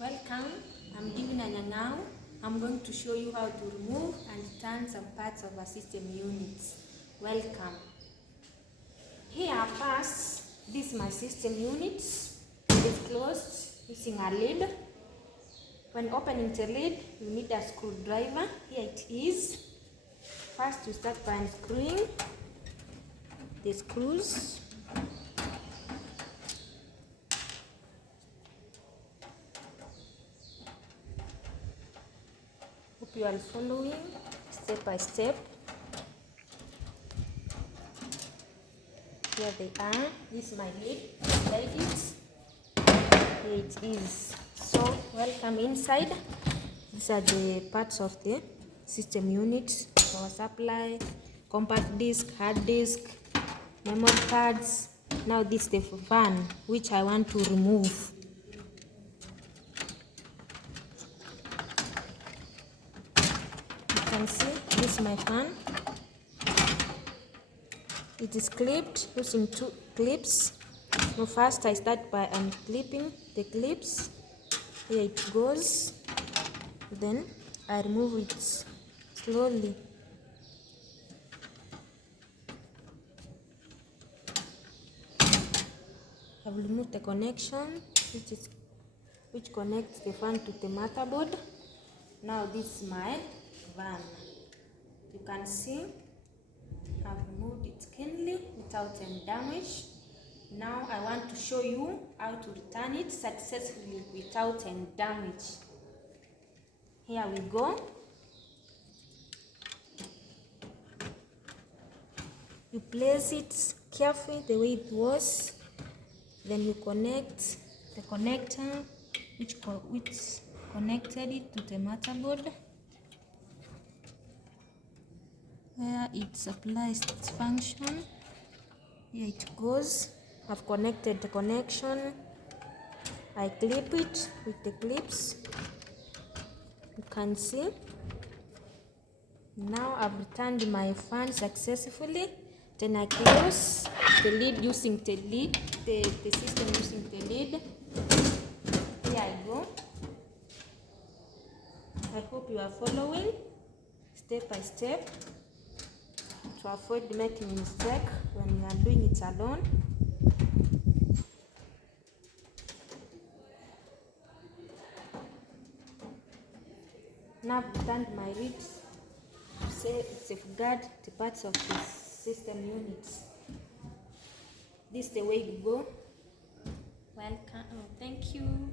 Welcome, I'm Nyang'au. I'm going to show you how to remove and turn some parts of a system unit. Welcome. Here first, this is my system unit. It is closed using a lid. When opening the lid, you need a screwdriver. Here it is. First, you start by unscrewing the screws. Hope you are following step by step. Here they are. This is my lid. Like it. Here it is. So welcome inside. These are the parts of the system unit: power supply, compact disc, hard disk, memory cards. Now this is the fan which I want to remove. You can see this is my fan. It is clipped using two clips. So first I start by unclipping the clips. Here it goes. Then I remove it slowly. I've removed the connection which connects the fan to the motherboard. Now this is my van. You can see I've removed it cleanly without any damage. Now I want to show you how to return it successfully without any damage. Here we go. You place it carefully the way it was. Then you connect the connector which connected it to the motherboard. Where it supplies its function. Here it goes. I've connected the connection. I clip it with the clips. You can see. Now I've returned my fan successfully. Then I close the lid using the lid, the system using the lid. Here I go. I hope you are following step by step to avoid making mistake when you are doing it alone. Now I've returned my lid to safeguard the parts of the system units. This is the way to go. Welcome. Oh, thank you.